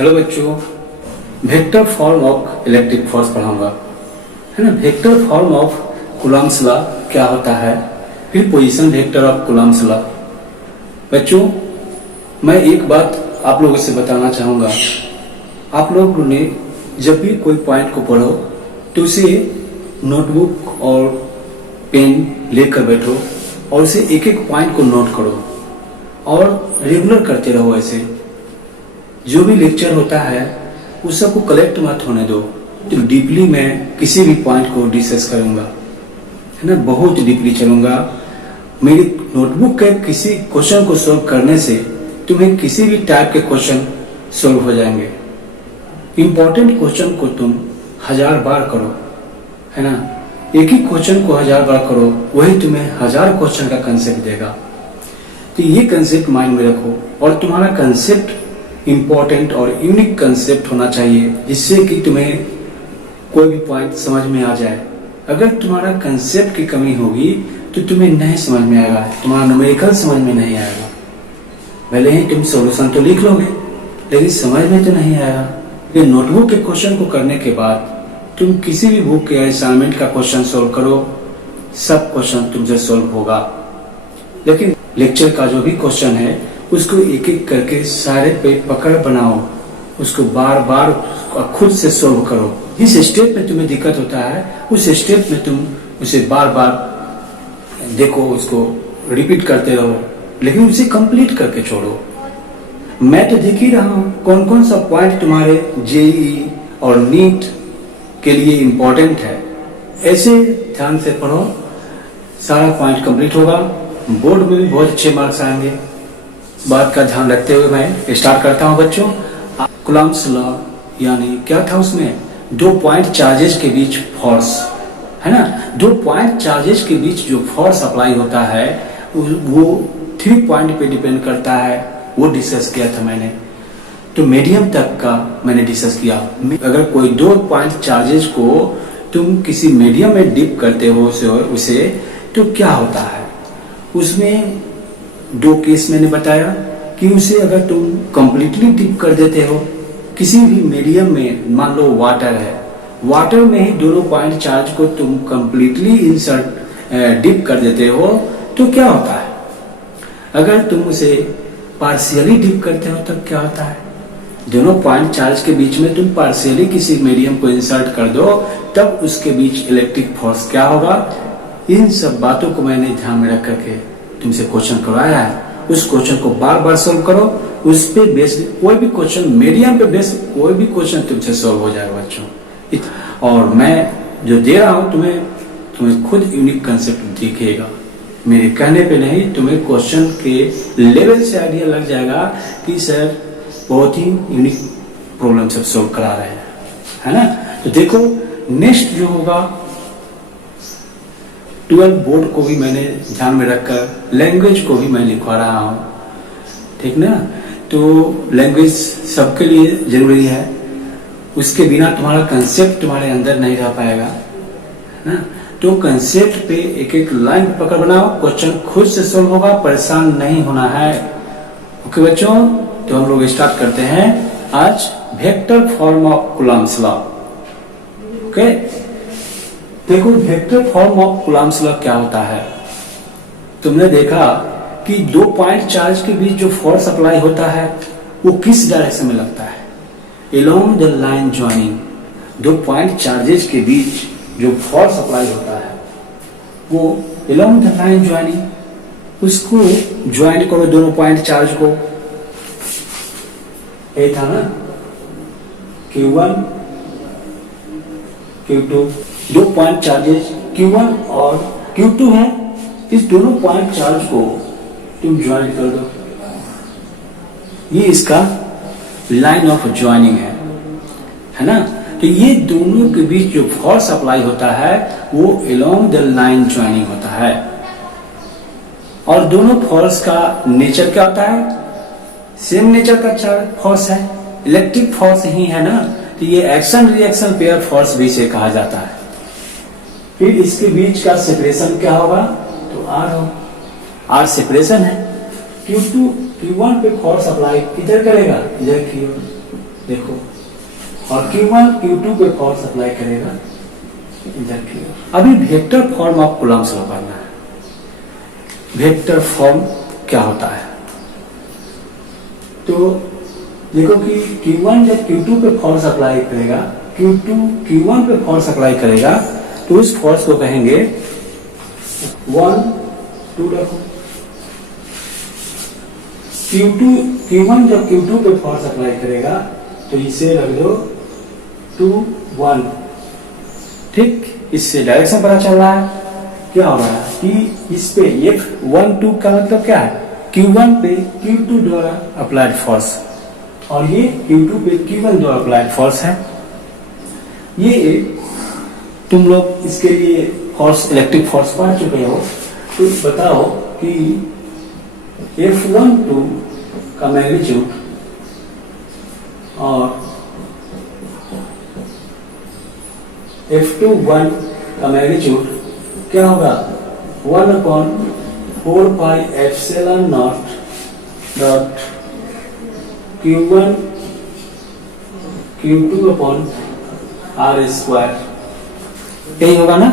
Hello बच्चों, vector form of electric force पढ़ाऊंगा, है ना। Vector form of Coulomb's law क्या होता है, फिर position vector of Coulomb's law. बच्चों, मैं एक बात आप लोगों से बताना चाहूंगा। आप लोगों ने जब भी कोई पॉइंट को पढ़ो तो उसे नोटबुक और पेन लेकर बैठो और उसे एक एक पॉइंट को नोट करो और रेगुलर करते रहो। ऐसे जो भी लेक्चर होता है उस सबको कलेक्ट मत होने दो। तो डीपली मैं किसी भी पॉइंट को डिस्कस करूंगा, है ना, बहुत डीपली चलूंगा। मेरी नोटबुक के किसी क्वेश्चन को सॉल्व करने से तुम्हें किसी भी टाइप के क्वेश्चन सॉल्व हो जाएंगे। इंपॉर्टेंट क्वेश्चन को तुम 1000 बार करो, है ना। एक ही क्वेश्चन को 1000 बार करो, वही तुम्हें 1000 क्वेश्चन का कंसेप्ट देगा। तो ये कंसेप्ट माइंड में रखो और तुम्हारा कंसेप्ट इंपॉर्टेंट और यूनिक कंसेप्ट होना चाहिए, जिससे कि तुम्हें कोई भी पॉइंट समझ में आ जाए। अगर तुम्हारा कंसेप्ट की कमी होगी तो तुम्हें नहीं समझ में आएगा, तुम्हारा न्यूमेरिकल समझ में नहीं आएगा। भले ही तुम सॉल्यूशन तो लिख लोगे लेकिन समझ में तो नहीं आएगा। ये नोटबुक के क्वेश्चन को करने के बाद तुम किसी भी बुक के असाइनमेंट का क्वेश्चन सोल्व करो, सब क्वेश्चन तुमसे सोल्व होगा। लेकिन लेक्चर का जो भी क्वेश्चन है उसको एक एक करके सारे पे पकड़ बनाओ, उसको बार बार खुद से सोल्व करो। जिस स्टेप में तुम्हें दिक्कत होता है उस स्टेप में तुम उसे बार बार देखो, उसको रिपीट करते रहो, लेकिन उसे कंप्लीट करके छोड़ो। मैं तो देख ही रहा हूँ कौन कौन सा पॉइंट तुम्हारे जेईई और नीट के लिए इंपॉर्टेंट है। ऐसे ध्यान से पढ़ो, सारा पॉइंट कंप्लीट होगा, बोर्ड में भी बहुत अच्छे मार्क्स आएंगे। बात का ध्यान रखते हुए मैं स्टार्ट करता हूं बच्चों। कूलम्ब्स लॉ यानी क्या था, उसमें 2 पॉइंट चार्जेस के बीच फोर्स, है ना, 2 पॉइंट चार्जेस के बीच जो फोर्स अप्लाई होता है वो 3 पॉइंट पे डिपेंड करता है। वो डिस्कस किया था मैंने। तो मीडियम तक का मैंने डिस्कस किया। अगर कोई 2 पॉइंट चार्जेस को तुम किसी मीडियम में डिप करते हो उसे तो क्या होता है, उसमें 2 केस मैंने बताया कि उसे अगर तुम कंप्लीटली डिप कर देते हो किसी भी मीडियम में, मान लो वाटर है, वाटर में ही दोनों पॉइंट चार्ज को तुम कंप्लीटली इंसर्ट डिप कर देते हो तो क्या होता है। अगर तुम उसे पार्शियली डिप करते हो तब क्या होता है, दोनों पॉइंट चार्ज के बीच में तुम पार्शियली किसी मीडियम को इंसर्ट कर दो तब उसके बीच इलेक्ट्रिक फोर्स क्या होगा। इन सब बातों को मैंने ध्यान में रख करके तुमसे क्वेश्चन करवाया है। उस क्वेश्चन को बार बार सोल्व करो, उस पे बेस्ड कोई भी क्वेश्चन, मीडियम पे बेस्ड कोई भी क्वेश्चन तुमसे सोल्व हो जाएगा बच्चों। और मैं जो दे रहा हूं तुम्हें खुद यूनिक कंसेप्ट दिखेगा, मेरे कहने पे नहीं, तुम्हें क्वेश्चन के लेवल से आइडिया लग जाएगा कि सर बहुत ही यूनिक प्रॉब्लम सब सोल्व करा रहे हैं, है ना। तो देखो नेक्स्ट जो होगा 12 बोर्ड को भी मैंने ध्यान में रखकर लैंग्वेज को भी मैं लिखवा रहा हूँ, ठीक ना। तो लैंग्वेज सबके लिए जरूरी है, उसके बिना तुम्हारा कंसेप्ट तुम्हारे अंदर नहीं रह पाएगा, है ना। तो कंसेप्ट पे एक एक लाइन पकड़ बनाओ, क्वेश्चन खुद से सोल्व होगा, परेशान नहीं होना है। ओके बच्चों, तो हम लोग स्टार्ट करते हैं आज vector form of Coulomb's law. Okay, देखो vector form of Coulomb's law क्या होता है। तुमने देखा कि 2 पॉइंट चार्ज के बीच जो फोर्स अप्लाई होता है वो किस डायरेक्शन में लगता है, along the line joining. 2 point charges के बीच जो फोर्स अप्लाई होता है वो अलोंग द लाइन ज्वाइनिंग, उसको ज्वाइन करो दोनों पॉइंट चार्ज को। ये था ना Q1 Q2, 2 point charges Q1 और Q2 है। इस दोनों पॉइंट चार्ज को तुम ज्वाइन कर दो, ये इसका लाइन ऑफ ज्वाइनिंग है ना। तो ये दोनों के बीच जो फोर्स अप्लाई होता है वो अलोंग द लाइन ज्वाइनिंग होता है। और दोनों फोर्स का नेचर क्या होता है, सेम नेचर का फोर्स है, इलेक्ट्रिक फोर्स ही है ना। तो ये एक्शन रिएक्शन पेयर फोर्स भी से कहा जाता है। फिर इसके बीच का सेपरेशन क्या होगा, तो R सेपरेशन है। Q1 पे फोर्स अप्लाई किधर करेगा, इधर की ओर। देखो, और Q1 Q2 पे फोर्स अप्लाई करेगा इधर की ओर। अभी vector form of Coulomb's law पढ़ना है। वेक्टर फॉर्म क्या होता है? तो देखो कि Q1 जब Q2 पे फोर्स अप्लाई करेगा, Q2 Q1 पे फोर्स अप्लाई करेगा, तो उस फोर्स को कहेंगे 1 2 रखो। Q1 जब Q2 पे फोर्स अप्लाई करेगा तो इसे रख दो 2 1। ठीक, इससे डायरेक्शन पता चल रहा है। क्या हो रहा है कि इस पे F1 2 का मतलब क्या है? Q1 पे Q2 द्वारा अप्लाइड फोर्स, और ये Q2 पे Q1 द्वारा अप्लाइड फोर्स है। ये तुम लोग इसके लिए फोर्स, इलेक्ट्रिक फोर्स पढ़ चुके हो, तो बताओ कि F1 2 का मैग्नीट्यूड और F2 1 का मैग्नीट्यूड क्या होगा? 1/4 pi epsilon naught dot Q1 Q2 upon R square, यही होगा ना?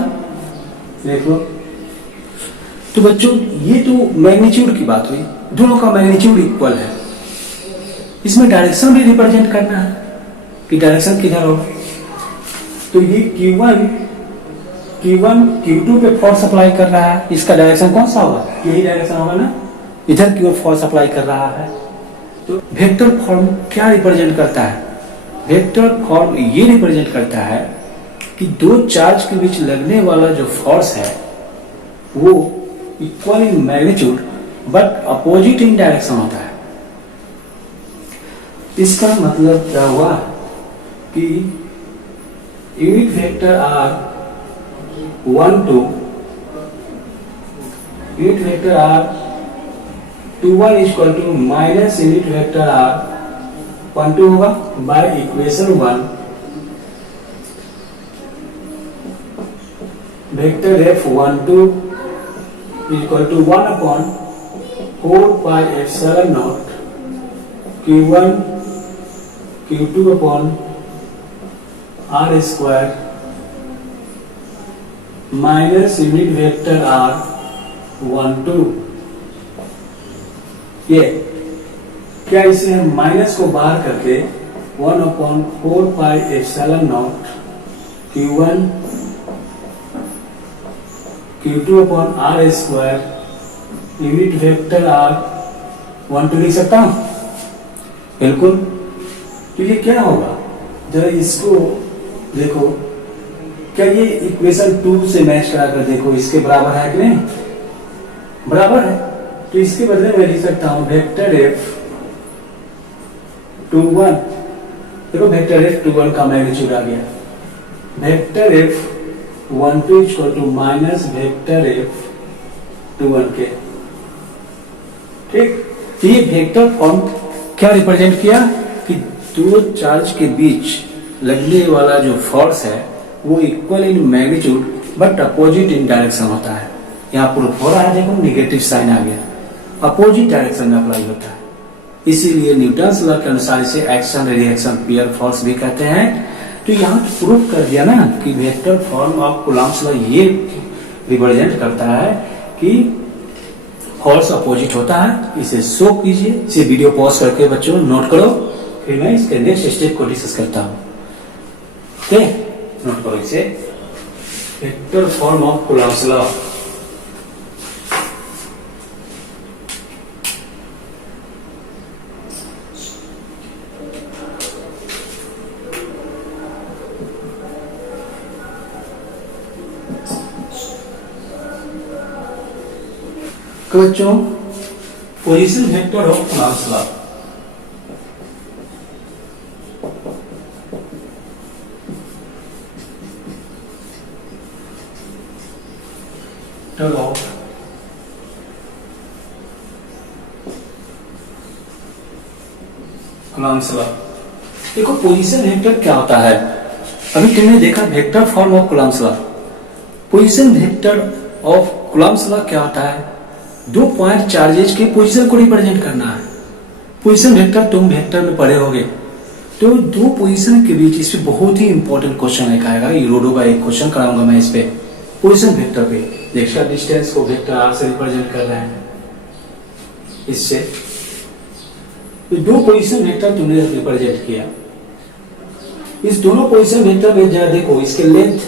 देखो, तो बच्चों ये तो मैग्नीट्यूड की बात हुई, दोनों का मैग्नीट्यूड इक्वल है। इसमें डायरेक्शन भी रिप्रेजेंट करना है कि डायरेक्शन किधर हो। तो ये Q1 Q2 पे फोर्स अप्लाई कर रहा है, इसका डायरेक्शन कौन सा होगा? यही डायरेक्शन होगा ना, इधर की ओर फोर्स अप्लाई कर रहा है। तो वेक्टर फॉर्म क्या रिप्रेजेंट करता है? वेक्टर फॉर्म ये रिप्रेजेंट करता है कि दो चार्ज के बीच लगने वाला जो फोर्स है वो equal in magnitude but opposite in direction होता है। इसका मतलब क्या हुआ कि unit vector R 1 2, unit vector R 21 equal to minus unit vector R 1 2 होगा by equation 1 vector F12 equal to 1/4 pi epsilon naught Q1 Q2 upon R square minus unit vector R 1 2। ये क्या, इसे हम माइनस को बाहर करके 1/4 pi epsilon naught Q1 Q2 upon R square unit vector R 1 2 लिख सकता हूं? बिल्कुल। तो ये क्या होगा, जरा इसको देखो, क्या ये इक्वेशन 2 से मैच करा कर देखो, इसके बराबर है कि नहीं? बराबर है। तो इसके बदले मैं लिख सकता हूं वेक्टर F21। देखो वेक्टर F21 का मैग्नीट्यूड आ गया, vector F12 equal to minus vector F21 के। ठीक, तो ये वेक्टर फॉर्म क्या रिप्रेजेंट किया कि दो चार्ज के बीच लगने वाला जो फोर्स है वो equal in magnitude but opposite in direction होता है। यहाँ प्रूफ हो रहा है, देखो नेगेटिव साइन आ गया, अपोजिट डायरेक्शन में अप्लाई होता है। इसीलिए न्यूटन्स लॉ के अनुसार इसे एक्शन रिएक्शन पेयर फोर्स भी कहते हैं। तो यहाँ प्रूफ कर दिया ना कि vector form of Coulomb's law ये रिप्रेजेंट करता है कि फोर्स अपोजिट होता है। इसे शो कीजिए, इसे वीडियो पॉज करके बच्चों नोट करो, फिर मैं इसके नेक्स्ट स्टेप को डिस्कस करता हूँ। ठीक, नोट करो इसे, vector form of Coulomb's law. बच्चों, position vector of Coulomb's law. Coulomb's law, देखो पोजीशन वेक्टर क्या होता है। अभी तुमने देखा vector form of Coulomb's law. Position vector of Coulomb's law क्या होता है? दो पॉइंट चार्जेज के पोजीशन को रिप्रेजेंट करना है। पोजीशन वेक्टर तुम वेक्टर में पढ़े होगे, तो दो पोजीशन के बीच इस पे बहुत ही इंपॉर्टेंट क्वेश्चन एक आएगा, यूरोडो का एक क्वेश्चन कराऊंगा मैं इस पे पोजीशन वेक्टर पे। देखिए डिस्टेंस को वेक्टर आर से रिप्रेजेंट कर रहे हैं इससे। तो दो पोजीशन वेक्टर तुमने रिप्रेजेंट किया, इस दोनों पोजीशन वेक्टर में जरा देखो इसके लेंथ,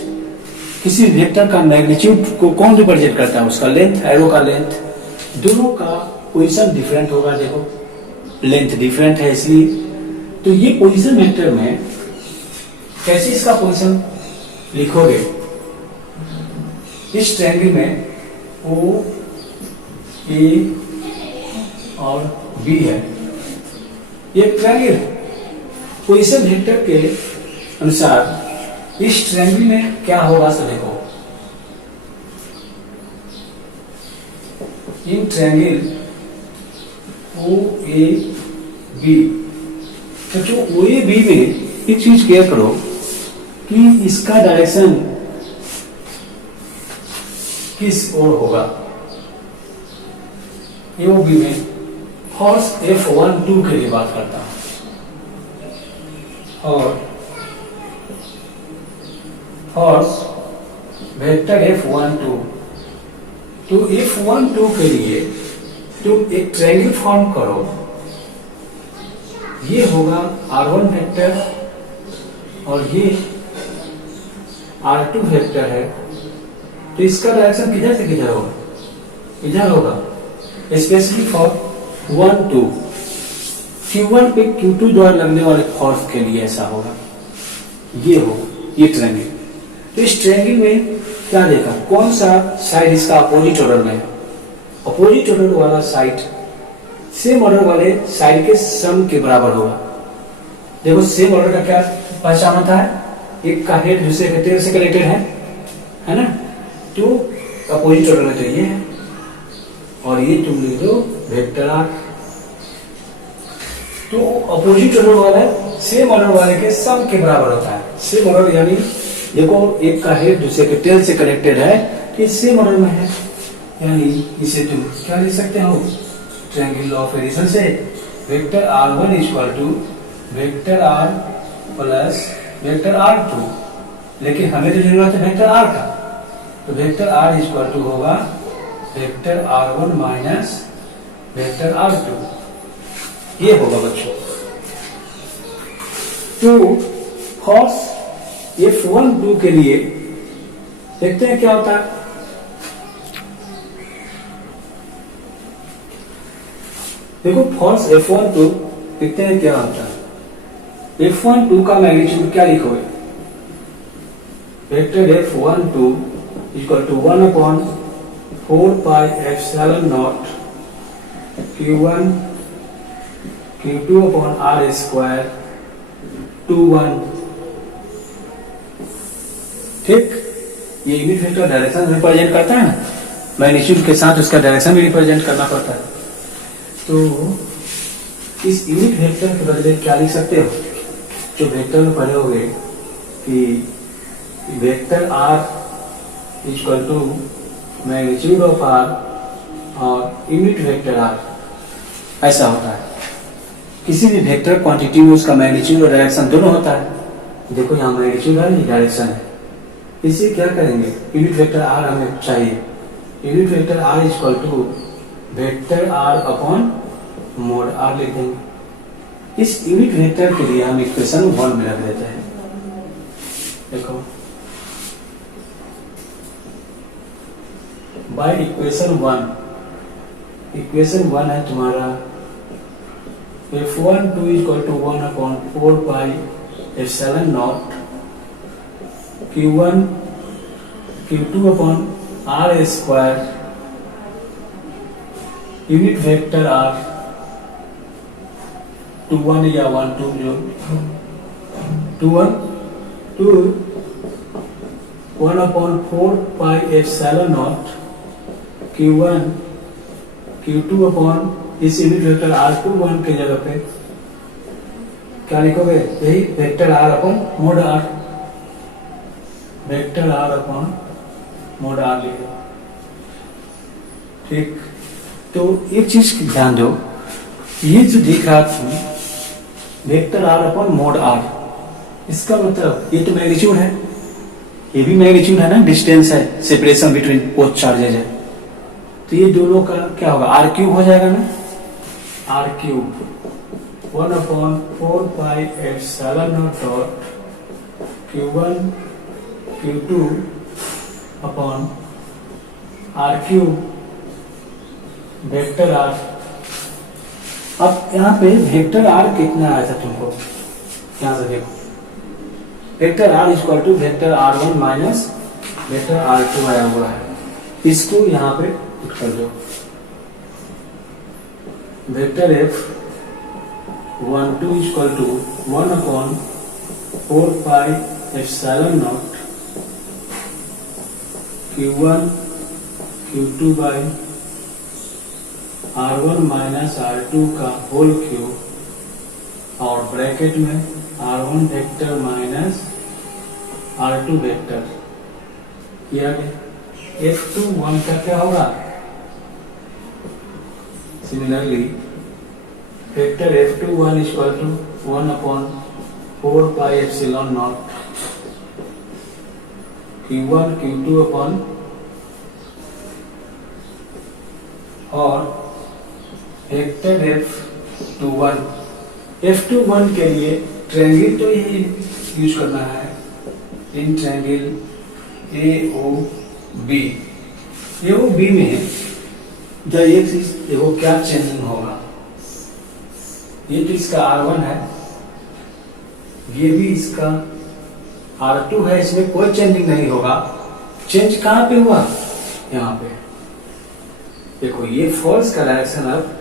किसी वेक्टर का मैग्नीट्यूड को कौन रिप्रेजेंट करता है, उसका लेंथ, एरो का लेंथ, दोनों का पोजीशन डिफरेंट होगा। देखो लेंथ डिफरेंट है इसलिए, तो ये पोजीशन वेक्टर में कैसे इसका पोजीशन लिखोगे, इस ट्रायंगल में ओ ए और बी है, ये ट्रायंगल पोजीशन वेक्टर के अनुसार इस ट्रायंगल में क्या होगा सर देखो, in triangle O A B, तो जो ओ ए बी में एक चीज क्लियर करो कि इसका डायरेक्शन किस ओर होगा। ए ओ बी में हॉर्स F12 के लिए बात करता हूं, और हॉर्स वेक्टर F12, तो F12 के लिए तुम एक ट्रायंगल फॉर्म करो, ये होगा R1 वेक्टर और ये R2 वेक्टर है, तो इसका डायरेक्शन किधर से किधर होगा, इधर होगा। स्पेशली फॉर 1 2 Q1 पे Q2 द्वारा लगने वाले फोर्स के लिए ऐसा होगा, ये होगा ये ट्रायंगल। तो इस ट्रायंगल में क्या देखा, कौन सा साइड इसका अपोजिट ऑर्डर में है, अपोजिट ऑर्डर वाला साइड सेम ऑर्डर वाले साइड के सम के बराबर होगा। देखो सेम ऑर्डर का क्या पहचान होता है, एक का हेड दूसरे के टेल से कनेक्टेड है ना, तो अपोजिट ऑर्डर में तो ये है, और ये तुम लिख दो वेक्टर आर। तो अपोजिट ऑर्डर वाला सेम ऑर्डर वाले के सम के बराबर होता है। सेम ऑर्डर यानी देखो एक का हेड दूसरे के टेल से कनेक्टेड है, तो सेम ऑर्डर में है, यानी इसे तुम क्या लिख सकते हो, ट्रायंगल ऑफ एडिशन से vector R1 equal to vector R plus vector R2, लेकिन हमें तो जरूरत है वेक्टर R का, तो वेक्टर R इक्वल टू होगा vector R1 minus vector R2, ये होगा बच्चों। तो फोर्स F12 के लिए देखते हैं क्या होता है। देखो फोर्स F12 देखते हैं क्या होता है। F12 का मैग्नीट्यूड क्या लिखोगे, vector F12 equal to 1/4 pi epsilon naught Q1 Q2 upon R square 2 1, ठीक। ये यूनिट वेक्टर डायरेक्शन रिप्रेजेंट करता है ना, मैग्नीट्यूड के साथ उसका डायरेक्शन भी रिप्रेजेंट करना पड़ता है। तो इस यूनिट वेक्टर के बदले क्या लिख सकते हो, जो वेक्टर में पढ़े होंगे कि vector R equal to magnitude of R और यूनिट वेक्टर R, ऐसा होता है। किसी भी वेक्टर क्वांटिटी में उसका मैग्नीट्यूड और डायरेक्शन दोनों होता है। देखो यहाँ मैग्नीट्यूड है, ये डायरेक्शन है, इसे क्या करेंगे, यूनिट वेक्टर R हमें चाहिए, unit vector R equal to vector R upon mod R लिख देंगे। इस यूनिट वेक्टर के लिए हम इक्वेशन 1 में रख देते हैं। देखो बाय इक्वेशन 1 है तुम्हारा F12 equal to 1/4 pi epsilon naught Q1 Q2 upon R square unit vector R 2 1 या 1 2 जो 2 1 2 1/4 pi epsilon naught Q1 Q2 upon इस यूनिट वेक्टर R21 के जगह पे क्या लिखोगे, यही vector R upon mod R, vector R upon mod R लिखो, ठीक। तो एक चीज ध्यान दो, ये जो देख रहा था vector R upon mod R. इसका मतलब ये तो मैग्नीट्यूड है, ये भी मैग्नीट्यूड है ना, डिस्टेंस है, सेपरेशन बिटवीन बोथ चार्जेज है, तो ये दोनों का क्या होगा, आर क्यूब हो जाएगा ना, R cube 1/4πε0 dot Q1 Q2 upon R cube vector R. अब यहाँ पे वेक्टर आर कितना आया था तुमको, यहाँ से देखो, vector R equal to vector R1 minus vector R2 आया हुआ है, इसको यहाँ पे पुट कर दो। Vector F12 equal to 1/4πε0 Q1 Q2 by R1 minus R2 का होल क्यूब और ब्रैकेट में R1 vector minus R2 vector, ये आ गया। F21 का क्या होगा, similarly vector F21 equal to 1/4πε0 Q1 Q2 upon और वेक्टर F21 के लिए ट्रायंगल तो ये यूज करना है, इन ट्रायंगल AOB में जब एक चीज देखो क्या चेंजिंग होगा, ये तो इसका R1 है, ये भी इसका R2 है, इसमें कोई चेंजिंग नहीं होगा। चेंज कहां पे हुआ, यहाँ पे देखो, ये फोर्स का डायरेक्शन अब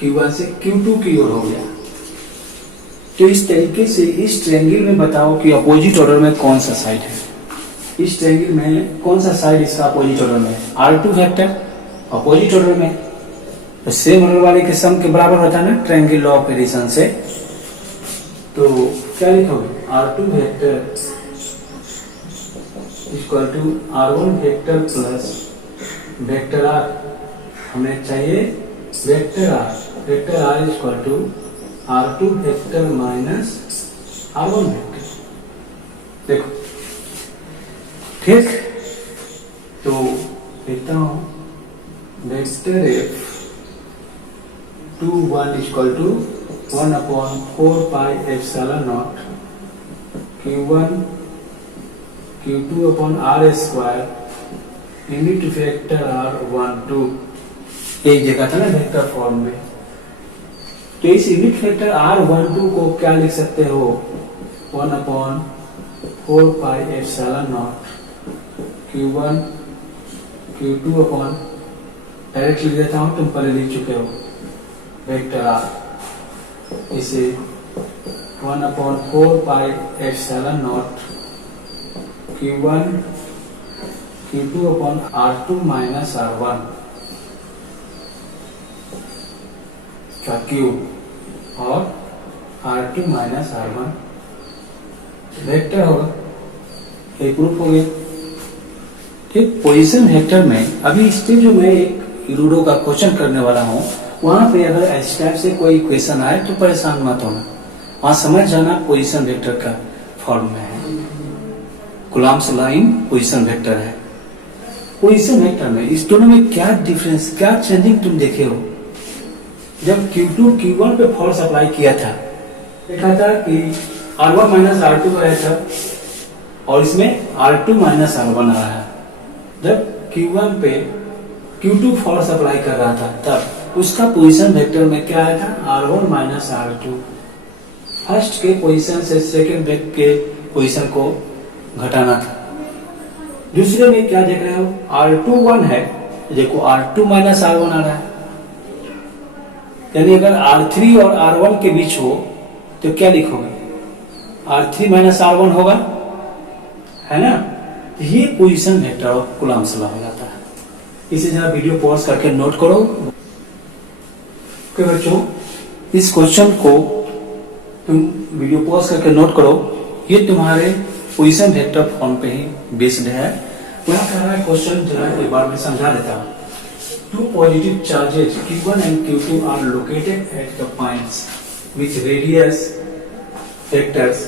Q1 से Q2 की ओर हो गया। तो इस तरीके से इस ट्रायंगल में बताओ कि अपोजिट ऑर्डर में कौन सा साइड है, इस ट्रायंगल में कौन सा साइड इसका अपोजिट ऑर्डर में है, R2 वेक्टर अपोजिट ऑर्डर में, तो सेम ऑर्डर वाले के सम के बराबर होता है ना ट्रायंगल लॉ ऑफ एडिशन से। तो क्या लिखोगे, R2 vector equal to R1 vector plus vector R, हमें चाहिए vector R equal to R2 vector minus R1 vector. देखो ठीक, तो लिखता हूं vector F21 equal to 1/4πε0 Q1 Q2 upon R square unit vector R12, एक जगह था ना वेक्टर फॉर्म में, तो इस यूनिट वेक्टर R12 को क्या लिख सकते हो, 1/4πε0 Q1 Q2 अपॉन, डायरेक्ट लिख देता हूं, तुम पहले लिख चुके हो, वेक्टर R, इसे 1/4πε0 Q1 Q2 upon R2 minus R1 का क्यूब और R2 माइनस R1 वेक्टर होगा, ये प्रूफ हो गया। ठीक, पोजीशन वेक्टर में अभी स्टेज जो मैं एक लूडो का क्वेश्चन करने वाला हूँ, वहां पे अगर इस टाइप से कोई क्वेश्चन आए तो परेशान मत होना, वहां समझ जाना पोजीशन वेक्टर का फॉर्म में है, Coulomb's law in position vector है। पोजीशन वेक्टर में इस दोनों में क्या डिफरेंस, क्या चेंजिंग तुम देखे हो, जब Q2 Q1 पे फोर्स अप्लाई किया था, देखा था कि R1 माइनस R2 आया था और इसमें R2 माइनस R1 आ रहा है। जब Q1 पे Q2 फोर्स अप्लाई कर रहा था तब उसका पोजीशन वेक्टर में क्या आया था, R1 माइनस R2। फर्स्ट के पोजीशन से सेकेंड वेक्टर के पोजीशन को घटाना था। दूसरे में क्या देख रहे हो, R2 1 है, देखो R2 माइनस R1 आ रहा है, यानी अगर R3 और R1 के बीच हो तो क्या लिखोगे, R3 माइनस R1 होगा, है ना। ये position vector of Coulomb's law हो जाता है। इसे जरा वीडियो पॉज करके नोट करो। बच्चों, इस क्वेश्चन को तुम वीडियो पॉज करके नोट करो, ये तुम्हारे पोजीशन वेक्टर फॉर्म पे ही बेस्ड है। क्या कह रहा है क्वेश्चन, जरा एक बार मैं समझा देता हूँ। Two positive charges Q1 and Q2 are located at the points which radius vectors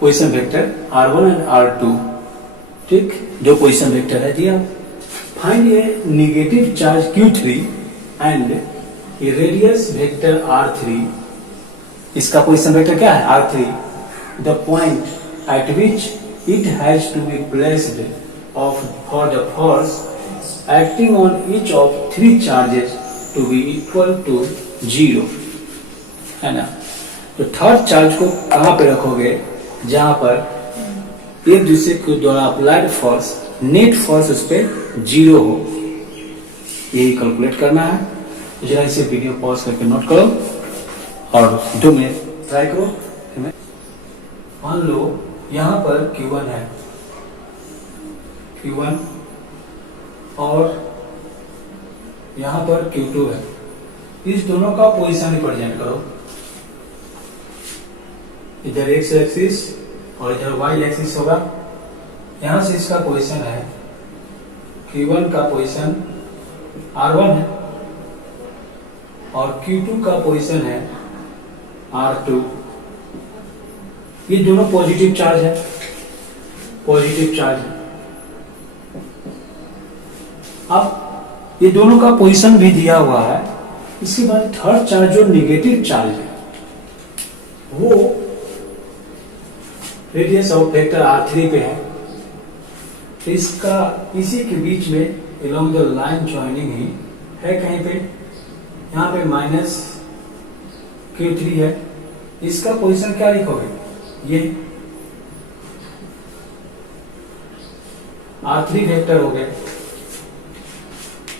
position vector r1 and r2, ठीक, जो पोजीशन वेक्टर है दिया। Find A negative charge q3 and A radius vector r3, इसका position vector क्या है r3, the point eight which it has to be placed for the force acting on each of three charges to be equal to 0, है ना। तो third charge को कहाँ पे रखोगे, जहां पर एक दूसरे के द्वारा अप्लाइड फोर्स नेट फोर्स उस पर 0 हो, यही कैलकुलेट करना है। तो जरा इसे वीडियो पॉज करके नोट करो और 2 मिनट ट्राई करो। मान लो यहां पर Q1 है, Q1 और यहां पर Q2 है, इस दोनों का पोजीशन रिप्रेजेंट करो, इधर x एक्सिस और इधर y एक्सिस होगा। यहां से इसका पोजीशन है Q1 का पोजीशन R1 है और Q2 का पोजीशन है R2। ये दोनों पॉजिटिव चार्ज है, पॉजिटिव चार्ज है। अब ये दोनों का पोजीशन भी दिया हुआ है। इसके बाद थर्ड चार्ज जो नेगेटिव चार्ज है वो रेडियस ऑफ वेक्टर r3 पे है। तो इसका इसी के बीच में along द लाइन ज्वाइनिंग ही है, कहीं पे यहाँ पे माइनस Q3 है। इसका पोजीशन क्या लिखोगे, ये R3 वेक्टर हो गया।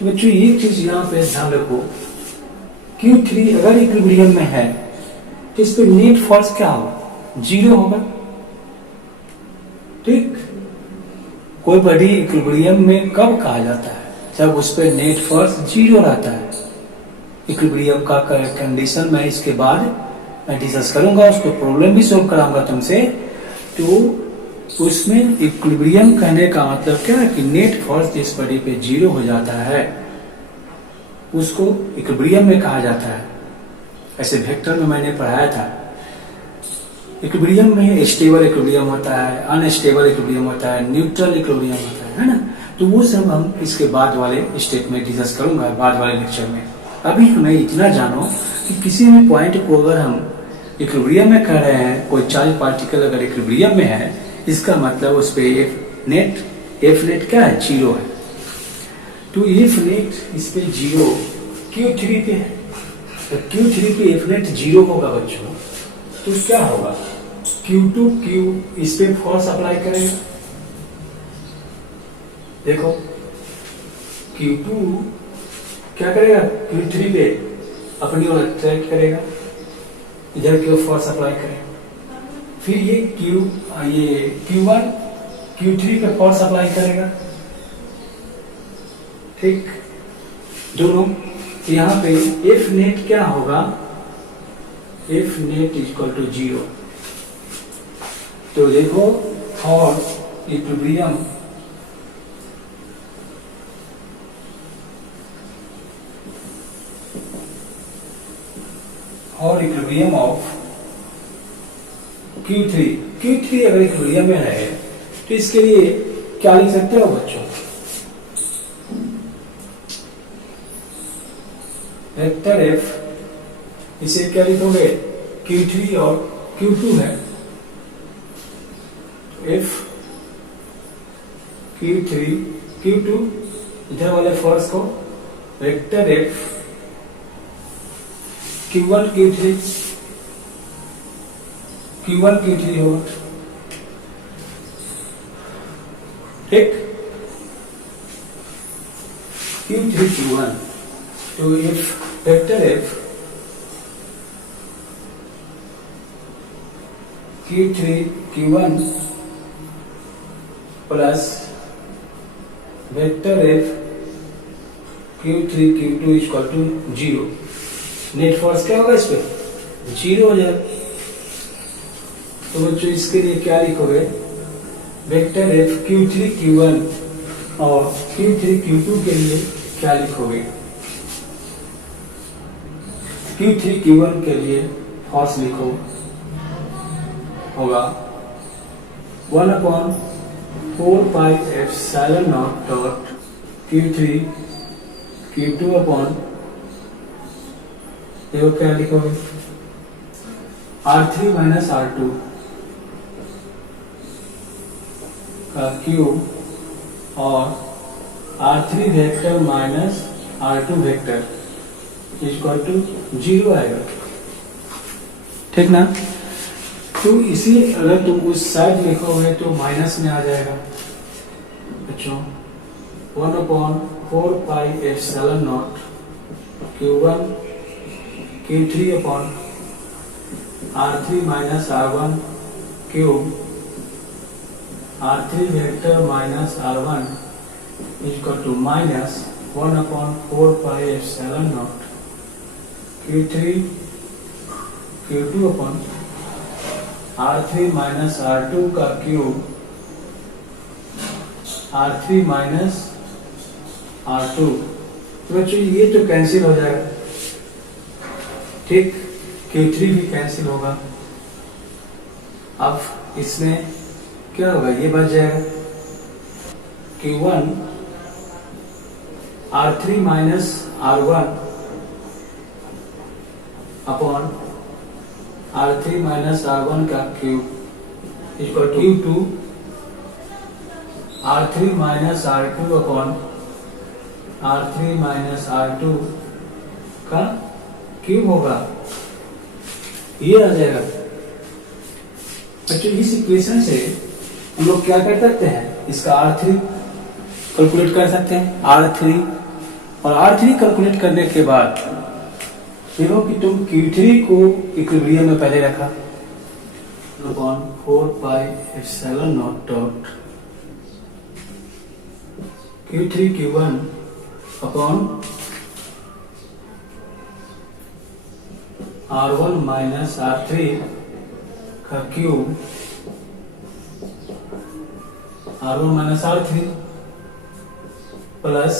बच्चों एक चीज यहां पे ध्यान रखो, Q3 अगर इक्विलिब्रियम में है तो इस पे नेट फोर्स क्या होगा, 0 होगा, ठीक। कोई बॉडी इक्विलिब्रियम में कब कहा जाता है, जब उस पे नेट फोर्स 0 रहता है। इक्विलिब्रियम का कंडीशन मैं इसके बाद मैं डिस्कस करूंगा, उसको प्रॉब्लम भी सोल्व कराऊंगा तुमसे। तो उसमें इक्विलिब्रियम कहने का मतलब क्या है कि नेट फोर्स जिस बॉडी पे 0 हो जाता है उसको इक्विलिब्रियम में कहा जाता है। ऐसे वेक्टर में मैंने पढ़ाया था, इक्विलिब्रियम में स्टेबल इक्विलिब्रियम होता है, अनस्टेबल इक्विलिब्रियम होता है, न्यूट्रल इक्विलिब्रियम होता है ना। तो वो सब हम इसके बाद वाले स्टेप में डिस्कस करूंगा, बाद वाले लेक्चर में। अभी हमें इतना जानो कि किसी भी पॉइंट को अगर हम इक्विलिब्रियम में कर रहे हैं, कोई चार्ज पार्टिकल अगर इक्विलिब्रियम में है, इसका मतलब उस पे एफ नेट क्या है, 0 है। तो एफ नेट इस पे 0 Q3 पे है, तो Q3 पे एफ नेट 0 होगा बच्चों। तो क्या होगा, Q2 इस पे फोर्स अप्लाई करेगा, देखो Q2 क्या करेगा, Q3 पे अपनी ओर अट्रैक्ट करेगा, इधर की ओर फोर्स अप्लाई करेगा। फिर ये Q1 Q3 पे फोर्स अप्लाई करेगा, ठीक, दोनों। यहाँ पे एफ नेट क्या होगा, एफ नेट इक्वल टू 0। तो देखो और इक्विलिब्रियम और इक्विलिब्रियम ऑफ Q3 अगर इक्विलिब्रियम में है तो इसके लिए क्या लिख सकते हो बच्चों, वेक्टर F, इसे क्या लिखोगे, Q3 और Q2 है, F Q3 Q2, इधर वाले फोर्स को वेक्टर F Q1 Q3 होगा, ठीक, Q3 Q1। तो if vector F Q3 Q1 plus vector F Q3 Q2 equal to 0, net force क्या होगा, इस पे 0 हो जाएगा। तो बच्चों इसके लिए क्या लिखोगे, वेक्टर F Q3 Q1 और Q3 Q2 के लिए क्या लिखोगे, Q3 Q1 के लिए फोर्स लिखो होगा 1/4πε0 डॉट Q3 Q2 अपॉन देखो क्या लिखोगे R3 माइनस R2 का क्यूब और R3 vector minus R2 vector equal to 0 आएगा, ठीक ना। तो इसी अगर तुम उस साइड लिखोगे तो माइनस में आ जाएगा बच्चों 1/4πε0 Q1 Q3 upon R3 minus R1 cube R3 vector minus R1 equal to minus 1/4πε0 Q3 Q2 upon R3 minus R2 का क्यूब R3 माइनस R2। तो बच्चों ये तो कैंसिल हो जाएगा, ठीक। Q3 भी कैंसिल होगा। अब इसमें क्या होगा, ये बच जाएगा Q1 R3 minus R1 upon R3 minus R1 का cube equal to Q2 R3 minus R2 upon R3 minus R2 का क्यूब होगा, ये आ जाएगा बच्चों। इस इक्वेशन से हम लोग क्या कर सकते हैं, इसका R3 कैलकुलेट कर सकते हैं, R3 और R3 कैलकुलेट करने के बाद देखो कि तुम Q3 को इक्विलिब्रियम में पहले रखा 4πε0 dot Q3 Q1 upon R1 minus R3 का cube R1 minus R3 plus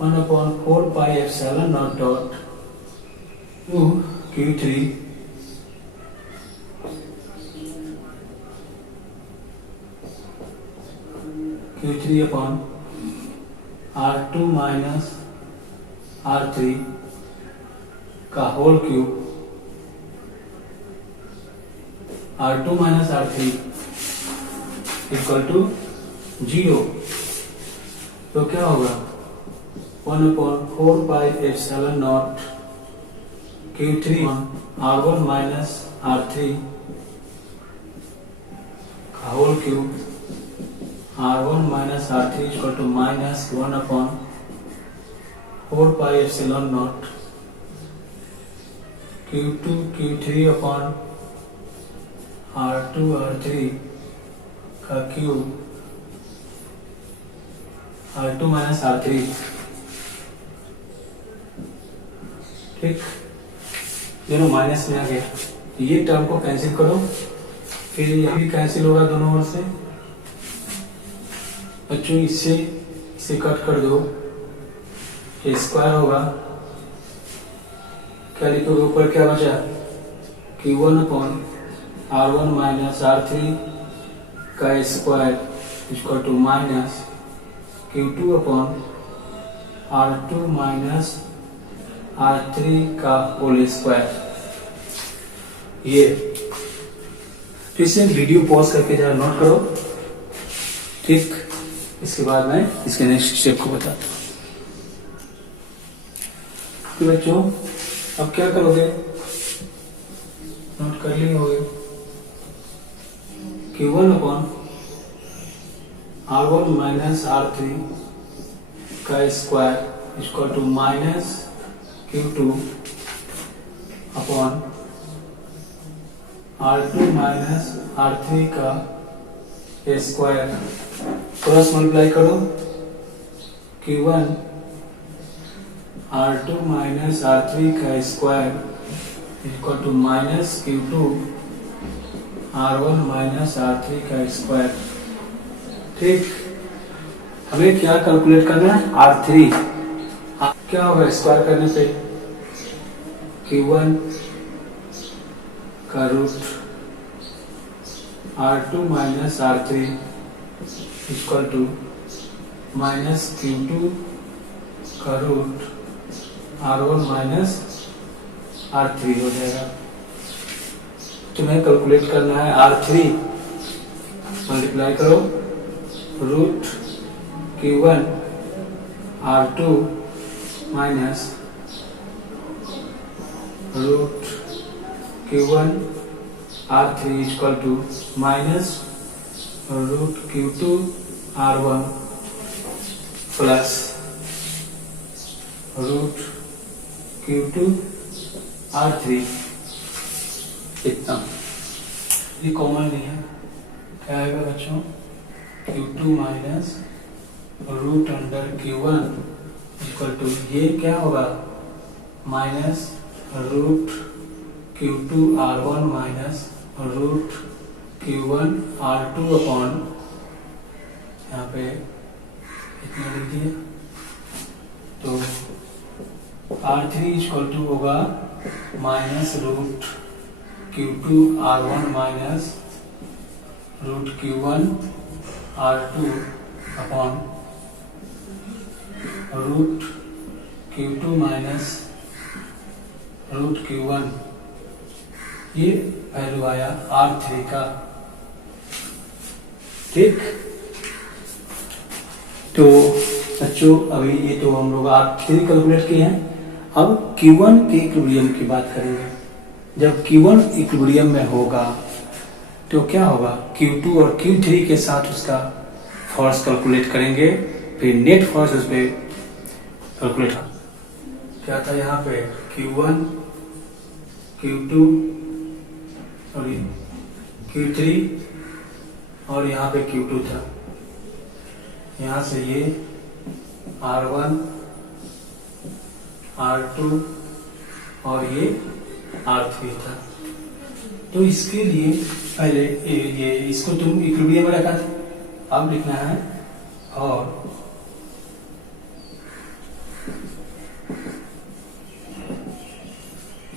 1/4πε0 dot Q3 upon R2 minus R3 का whole cube R2 minus R3 equal to 0। तो क्या होगा 1/4πε0 Q3 R1 माइनस R3 का whole cube R1 minus R3 equal to minus 1/4πε0 Q2 Q3 upon R2 R3 का cube R2 minus R3, ठीक। दोनों minus में आ गए, ये टर्म को कैंसिल करो, फिर ये भी कैंसिल होगा दोनों ओर से बच्चों। इसे कट कर दो, ये स्क्वायर होगा, क्या लिखोगे ऊपर क्या बचा Q1 upon R1 minus R3 का square equal to minus Q2 upon R2 minus R3 का होल स्क्वायर। ये फिर से वीडियो पॉज करके जरा नोट करो, ठीक। इसके बाद मैं इसके नेक्स्ट स्टेप को बताता हूँ। तो बच्चों अब क्या करोगे, नोट कर लिए होगे Q1 upon R1 minus R3 का square equal to minus Q2 upon R2 minus R3 का स्क्वायर क्रॉस मल्टीप्लाई करो Q1 R2 माइनस R3 का square equal to minus Q2 R1 minus R3 का स्क्वायर, ठीक। हमें क्या कैलकुलेट करना है, R3 क्या होगा स्क्वायर करने पे Q1 का root R2 minus R3 equal to minus Q2 का रूट R1 माइनस R3 हो जाएगा। तुम्हें कैलकुलेट करना है R3, मल्टीप्लाई करो root Q1 R2 minus root Q1 R3 equal to minus root Q2 R1 plus root Q2 R3। इतना ये common नहीं है, क्या आएगा बच्चों? Q2 minus root under Q1 equal to ये क्या होगा? Minus root Q2 R1 minus root Q1 R2 upon यहाँ पे इतना लिख दिया, तो R3 इक्वल टू होगा minus root Q2 R1 minus root Q1 R2 upon root Q2 minus root Q1, ये वैल्यू आया R3 का। ठीक, तो बच्चों अभी ये तो हम लोग R3 कैलकुलेट किए हैं। अब Q1 के इक्विलिब्रियम की बात करेंगे। जब Q1 इक्विलिब्रियम में होगा तो क्या होगा? Q2 और Q3 के साथ उसका फोर्स कैलकुलेट करेंगे, फिर नेट फोर्स उस पर कैलकुलेट। क्या था यहाँ पे? Q1 Q2 और Q3 और यहाँ पे Q2 था। यहाँ से ये R1 R2 और ये R3 था। तो इसके लिए पहले ये इसको तुम इक्विलिब्रियम में रखा था, अब लिखना है और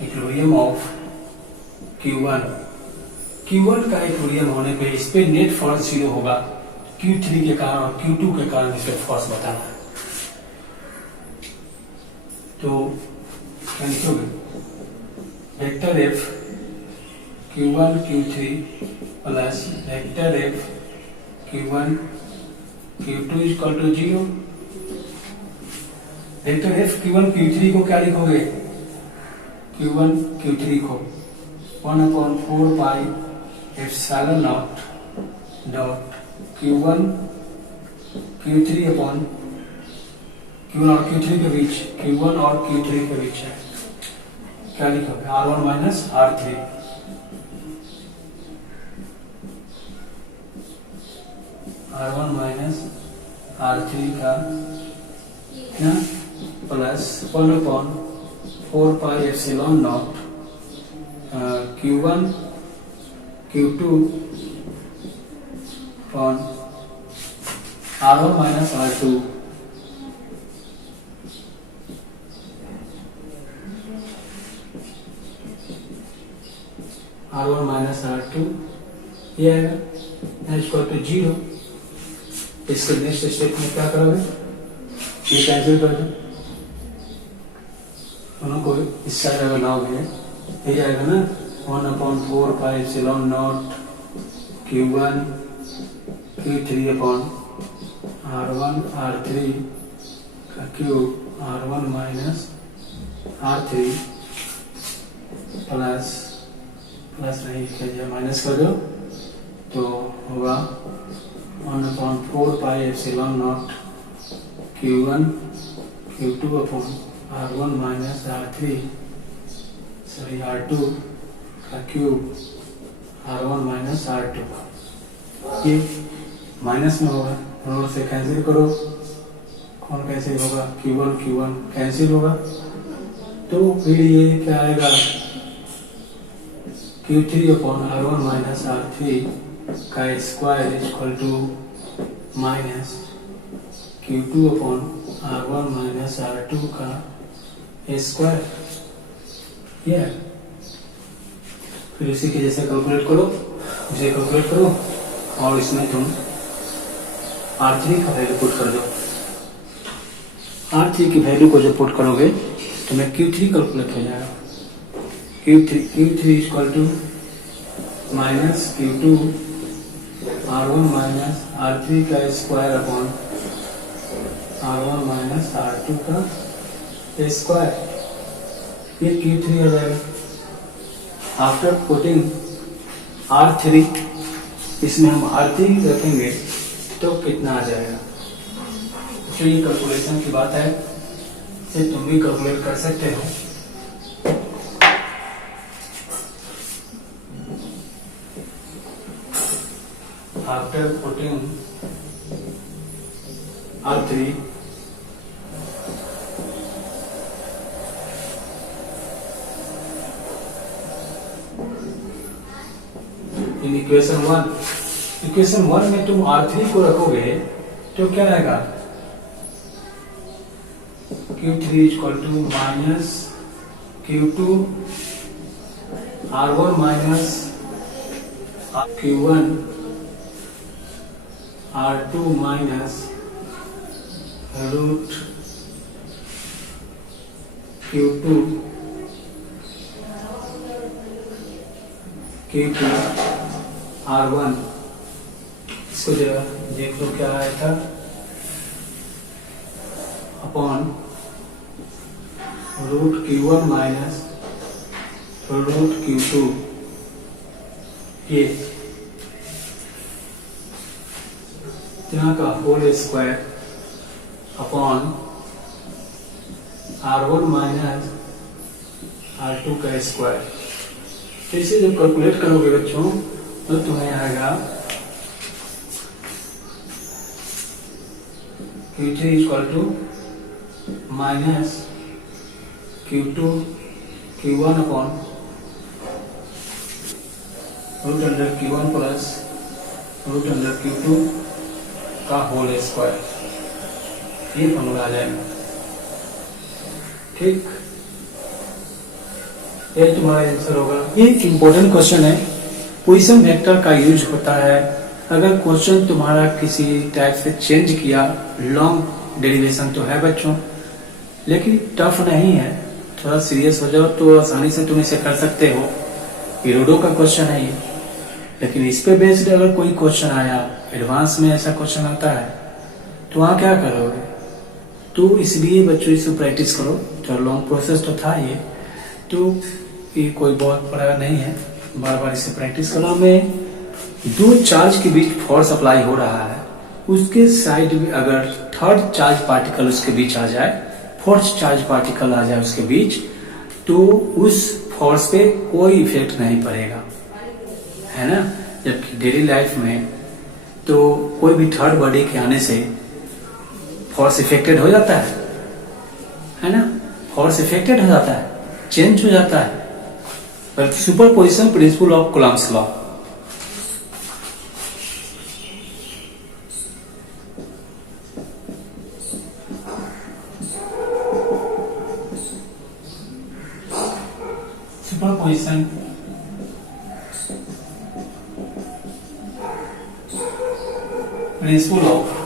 इक्विलिब्रियम ऑफ Q1। Q1 का इक्विलिब्रियम होने पे इस पे नेट फोर्स 0 होगा, Q3 के कारण और Q2 के कारण इस पे फोर्स बताना है। तो क्या लिखोगे? Vector F Q1 Q3 plus vector F Q1 Q2 equal to 0। Vector F Q1 Q3 को क्या लिखोगे? Q1 Q3 को 1/4 pi epsilon naught dot Q1 Q3 upon Q1 और Q3 के बीच, Q1 और Q3 के बीच है, क्या लिखोगे? R1 minus R3। R1 minus R3 का ना plus 1/4 pi epsilon naught Q1 Q2 upon R1 minus R2। R1 minus R2 ये आएगा इक्वल टू 0। इसके नेक्स्ट स्टेप में क्या करोगे? ये कैंसिल कर दो, दोनों को इस साइड अगर लाओगे ये जाएगा ना 1/4 pi epsilon naught Q1 Q3 upon R1 R3 का cube R1 minus R3 plus नहीं लिखा, माइनस कर दो तो होगा 1/4 pi epsilon naught Q1 Q2 upon R1 minus R2 का क्यूब R1 माइनस R2। ये माइनस में होगा, दोनों से कैंसिल करो, कौन कैंसिल होगा? Q1 कैंसिल होगा, तो फिर ये क्या आएगा? Q3 upon R1 minus R3 का square equal to minus Q2 upon R1 minus R2 का स्क्वायर। ये फिर उसी के जैसे कैलकुलेट करो, इसे कैलकुलेट करो और इसमें तुम R3 का वैल्यू पुट कर दो। R3 की वैल्यू को जब पुट करोगे तो मैं Q3 कैलकुलेट हो जाएगा। Q3 equal to minus Q2 R1 minus R3 का square upon R1 minus R2 का स्क्वायर, ये Q3 आ जाएगा। आफ्टर पुटिंग R3, इसमें हम R3 रखेंगे तो कितना आ जाएगा। तो ये कैलकुलेशन की बात है, ये तुम भी कैलकुलेट कर सकते हो। After putting R3 in equation one में तुम R3 को रखोगे तो क्या आएगा, Q3 equal to minus Q2 R1 minus Q1 R2 minus root Q2 Q2 R1। इसको जरा देख लो क्या आया था, upon root Q1 minus root Q2, ये इतना का whole square upon R1 minus R2 का स्क्वायर। तो इसे जब कैलकुलेट करोगे बच्चों तो तुम्हें आएगा Q3 equal to minus Q2 Q1 upon root under Q1 plus root under Q2 का होल स्क्वायर, ये फॉर्मूला आ जाएगा। ठीक, ये तुम्हारा आंसर होगा। ये इंपॉर्टेंट क्वेश्चन है, पोजीशन वेक्टर का यूज होता है अगर क्वेश्चन तुम्हारा किसी टाइप से चेंज किया। लॉन्ग डेरिवेशन तो है बच्चों, लेकिन टफ नहीं है, थोड़ा सीरियस हो जाओ तो आसानी से तुम इसे कर सकते हो। इरोडो का क्वेश्चन है ये, लेकिन इस पे बेस्ड अगर कोई क्वेश्चन आया, एडवांस में ऐसा क्वेश्चन आता है तो वहाँ क्या करोगे। तो इसलिए बच्चों इसे प्रैक्टिस करो, तो लॉन्ग प्रोसेस तो था ये, तो ये कोई बहुत बड़ा नहीं है, बार बार इसे प्रैक्टिस करना। में दो चार्ज के बीच फोर्स अप्लाई हो रहा है, उसके साइड में अगर थर्ड चार्ज पार्टिकल उसके बीच आ जाए, फोर्थ चार्ज पार्टिकल आ जाए उसके बीच, तो उस फोर्स पे कोई इफेक्ट नहीं पड़ेगा, है ना। जबकि डेली लाइफ में तो कोई भी थर्ड बॉडी के आने से फोर्स इफेक्टेड हो जाता है ना, फोर्स इफेक्टेड हो जाता है, चेंज हो जाता है। पर superposition principle of Coulomb's law, superposition principle of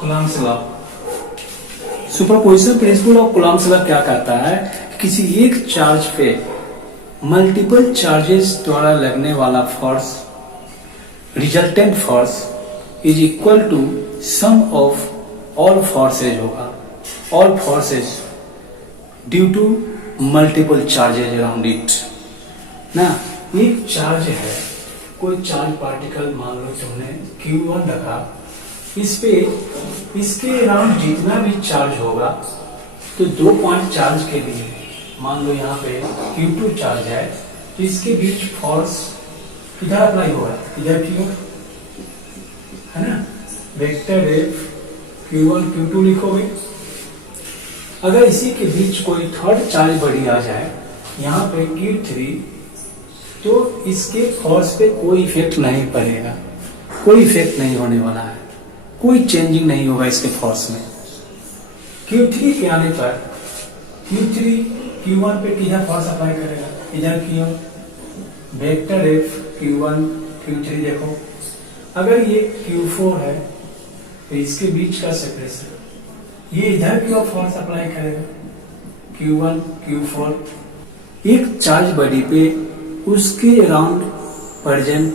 Coulomb's law. Superposition principle of Coulomb's law क्या कहता है, किसी एक चार्ज पे मल्टीपल चार्जेस द्वारा लगने वाला force, resultant force is equal to sum of all forces होगा, all forces due to multiple charges around it ना। एक चार्ज है, कोई चार्ज पार्टिकल मान लो तुमने Q1 रखा, इस पे इसके अराउंड जितना भी चार्ज होगा, तो 2 पॉइंट चार्ज के लिए मान लो यहाँ पे Q2 चार्ज है, तो इसके बीच फोर्स किधर अप्लाई होगा, इधर Q है ना। वेक्टर F Q1 Q2 लिखोगे। अगर इसी के बीच कोई थर्ड चार्ज बॉडी आ जाए यहाँ पे Q3, तो इसके फोर्स पे कोई इफेक्ट नहीं पड़ेगा, कोई इफेक्ट नहीं होने वाला है, कोई चेंजिंग नहीं होगा इसके फोर्स में, Q3 के आने पर Q3 Q1 पे किधर फोर्स अप्लाई करेगा, इधर Q vector F Q1 Q3 देखो, अगर ये Q4 है तो इसके बीच का सेपरेशन, ये इधर की ओर फोर्स अप्लाई करेगा Q1 Q4, एक चार्ज बॉडी पे उसके अराउंड प्रेजेंट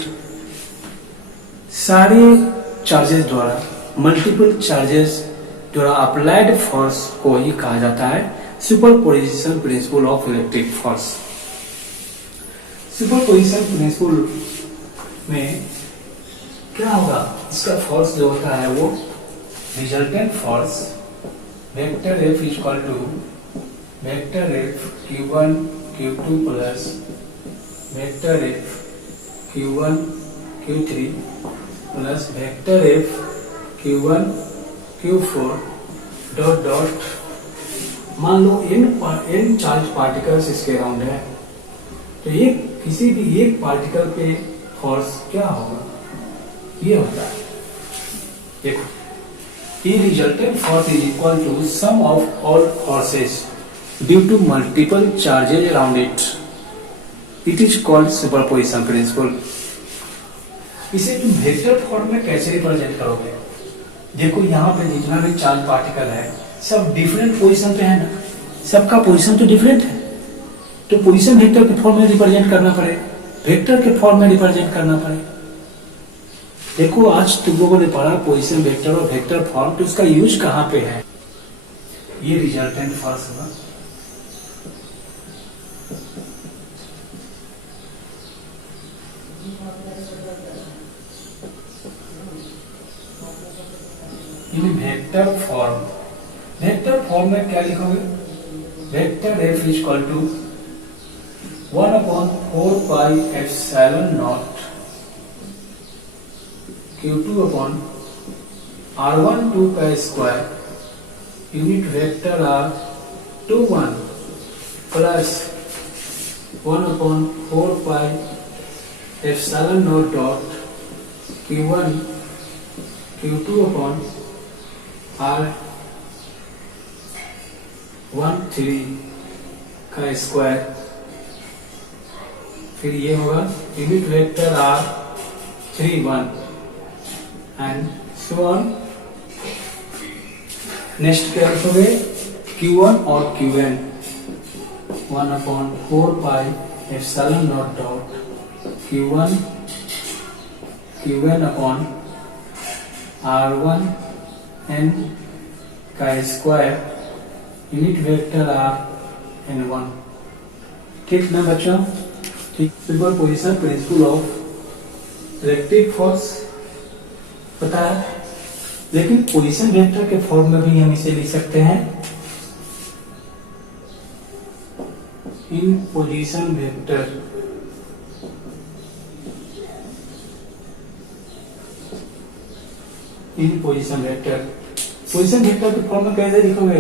सारे चार्जेस द्वारा, मल्टीपल चार्जेस द्वारा अप्लाइड फोर्स को ही कहा जाता है superposition principle of electric force. Superposition principle में क्या होगा, इसका फोर्स जो होता है वो resultant force vector F equal to vector F Q1 Q2 plus vector F Q1 Q3 plus vector F Q1 Q4 dot dot, मान लो n चार्ज पार्टिकल्स इसके अराउंड है, तो ये किसी भी एक पार्टिकल पे फोर्स क्या होगा, ये होता है, देखो, E resultant force is equal to sum of all forces due to multiple charges around it. It is called superposition principle. इसे तुम वेक्टर फॉर्म में कैसे रिप्रेजेंट करोगे, देखो यहाँ पे जितना भी चार्ज पार्टिकल है सब डिफरेंट पोजीशन पे है ना, सबका पोजीशन तो डिफरेंट है, तो पोजीशन वेक्टर के फॉर्म में रिप्रेजेंट करना पड़े, वेक्टर के फॉर्म में रिप्रेजेंट करना पड़े। देखो आज तुम लोगों ने पढ़ा पोजीशन वेक्टर और वेक्टर फॉर्म, तो उसका यूज कहाँ पे है, ये रिजल्टेंट फोर्स होगा। वेक्टर फॉर्म में क्या लिखोगे, vector F equal to 1/4 pi epsilon naught Q2 upon R12 का square, unit vector R21 plus 1/4 pi epsilon naught dot Q1 Q2 upon R13 का स्क्वायर, फिर ये होगा unit vector R31 and so on. Next क्या लिखोगे, Q1 और Qn 1/4 pi epsilon naught dot Q1 Qn upon R1n का square, unit vector Rn1। ठीक ना बच्चों, ठीक, superposition principle of electric force पता है, लेकिन पोजीशन वेक्टर के फॉर्म में भी हम इसे लिख सकते हैं, in position vector, in position vector, position vector के फॉर्म में कैसे लिखोगे,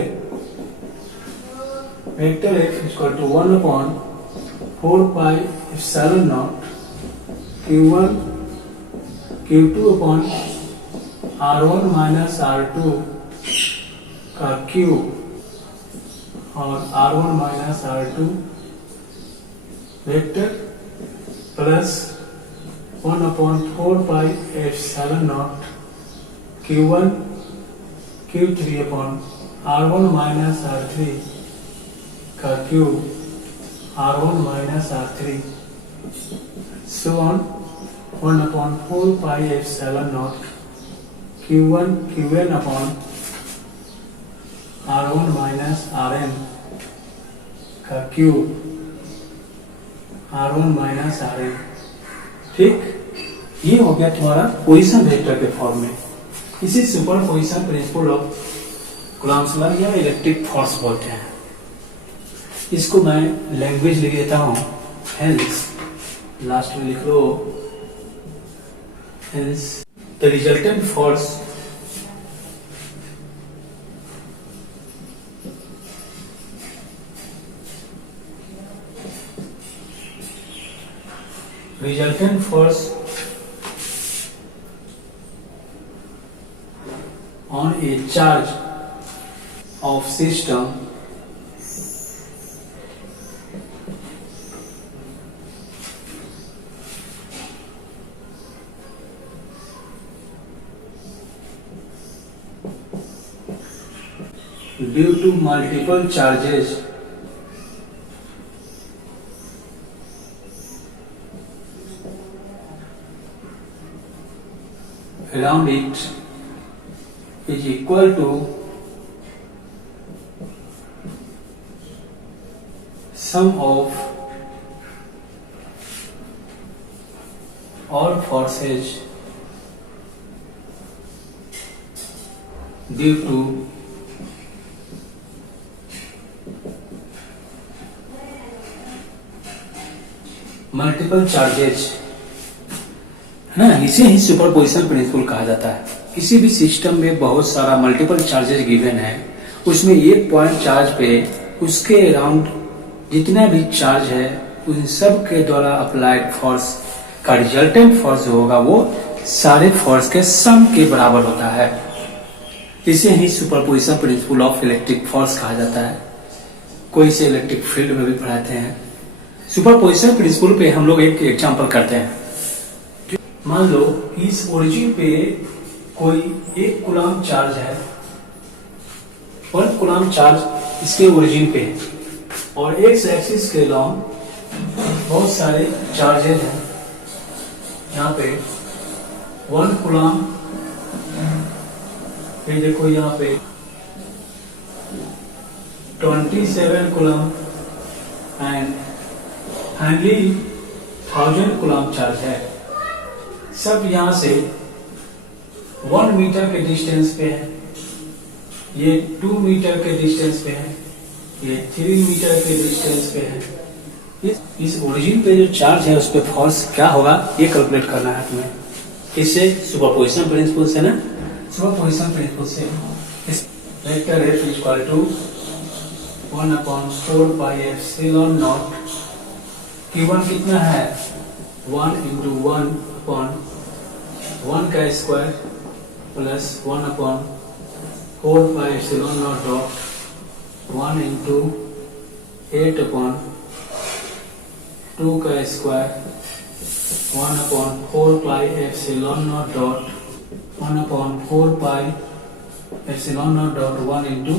vector F equal to 1/4 pi epsilon naught Q1 Q2 upon R1 minus R2 का क्यूब और R1 minus R2 vector plus 1/4 pi epsilon naught Q1 Q3 upon R1 minus R3 का cube R1 minus R3 so on 1/4 pi epsilon naught Q1 Qn upon R1 minus Rn का cube R1 minus Rn। ठीक, ये हो गया तुम्हारा position vector के form में। इसी superposition principle of Coulomb's law या इलेक्ट्रिक फोर्स बोलते हैं। इसको मैं लैंग्वेज लिख देता हूँ, हेंस लास्ट में लिख लो, hence the resultant force on a charge of system due to multiple charges around it is equal to sum of all forces due to multiple charges, है ना। इसे ही सुपरपोजिशन प्रिंसिपल कहा जाता है। किसी भी सिस्टम में बहुत सारा मल्टीपल चार्जेज गिवन है, उसमें एक पॉइंट चार्ज पे उसके अराउंड जितना भी चार्ज है उन सब के द्वारा अप्लाइड फोर्स का रिजल्टेंट फोर्स होगा वो सारे फोर्स के सम के बराबर होता है। इसे ही superposition principle of electric force कहा जाता है। कोई से इलेक्ट्रिक फील्ड में भी पढ़ाते हैं। सुपरपोजिशन प्रिंसिपल पे हम लोग एक एग्जांपल करते हैं। मान लो इस ओरिजिन पे कोई एक कूलम चार्ज है, 1 कूलम चार्ज इसके ओरिजिन पे, और एक्स एक्सिस के लॉन्ग बहुत सारे चार्जेज हैं। यहाँ पे 1 कूलम, ये देखो यहाँ पे 27 coulomb and finally 1000 coulomb charge है। सब यहाँ से 1 मीटर के डिस्टेंस पे है, ये 2 मीटर के डिस्टेंस पे है, ये 3 मीटर के डिस्टेंस पे है। इस ओरिजिन पे जो चार्ज है उस पे फोर्स क्या होगा ये कैलकुलेट करना है तुम्हें। इससे सुपरपोजिशन प्रिंसिपल से ना, सुपरपोजिशन प्रिंसिपल से इस vector F equal to 1/4 pi epsilon naught. Q1 कितना है 1 इंटू 1/1 का square plus 1/4 pi epsilon naught dot 1 into 8/2 का square 1/4 pi epsilon naught dot 1/4 pi epsilon naught dot 1 into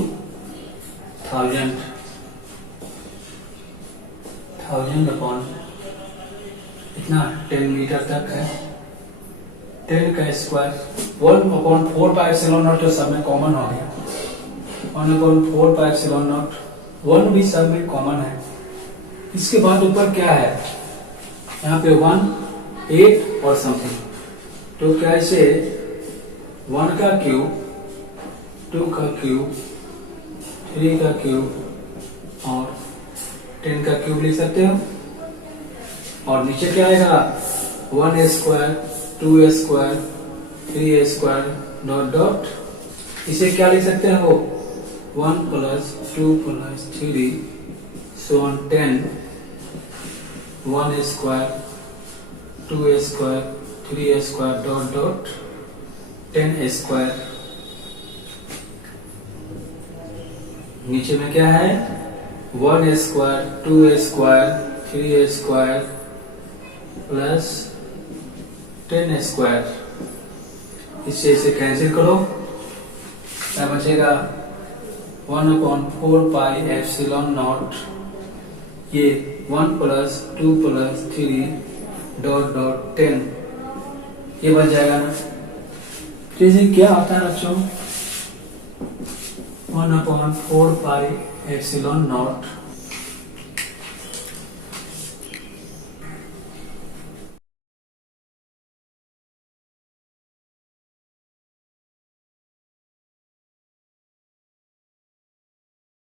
1000 upon इतना 10 metre तक है, 10 का स्क्वायर 1/4 पाई एप्सिलॉन नॉट तो सब में कॉमन हो गया, 1/4 पाई एप्सिलॉन नॉट 1 भी सब में कॉमन है। इसके बाद ऊपर क्या है यहाँ पे 1 8 और समथिंग, तो कैसे 1 का क्यूब 2 का क्यूब 3 का क्यूब और 10 का क्यूब लिख सकते हो। और नीचे क्या आएगा 1 square 2 square 3 square dot dot, इसे क्या लिख सकते हो 1 प्लस 2 प्लस 3 सो 10, 1 square 2 square 3 square dot dot 10 square. नीचे में क्या है 1 square 2 square 3 square plus 10 square. इससे इसे कैंसिल करो, क्या बचेगा 1/4 पाई एप्सिलॉन नॉट, ये 1 प्लस 2 प्लस 3 डॉट डॉट 10, ये बच जाएगा ना। तो इसे क्या होता है बच्चों 1/4 पाई एप्सिलॉन नॉट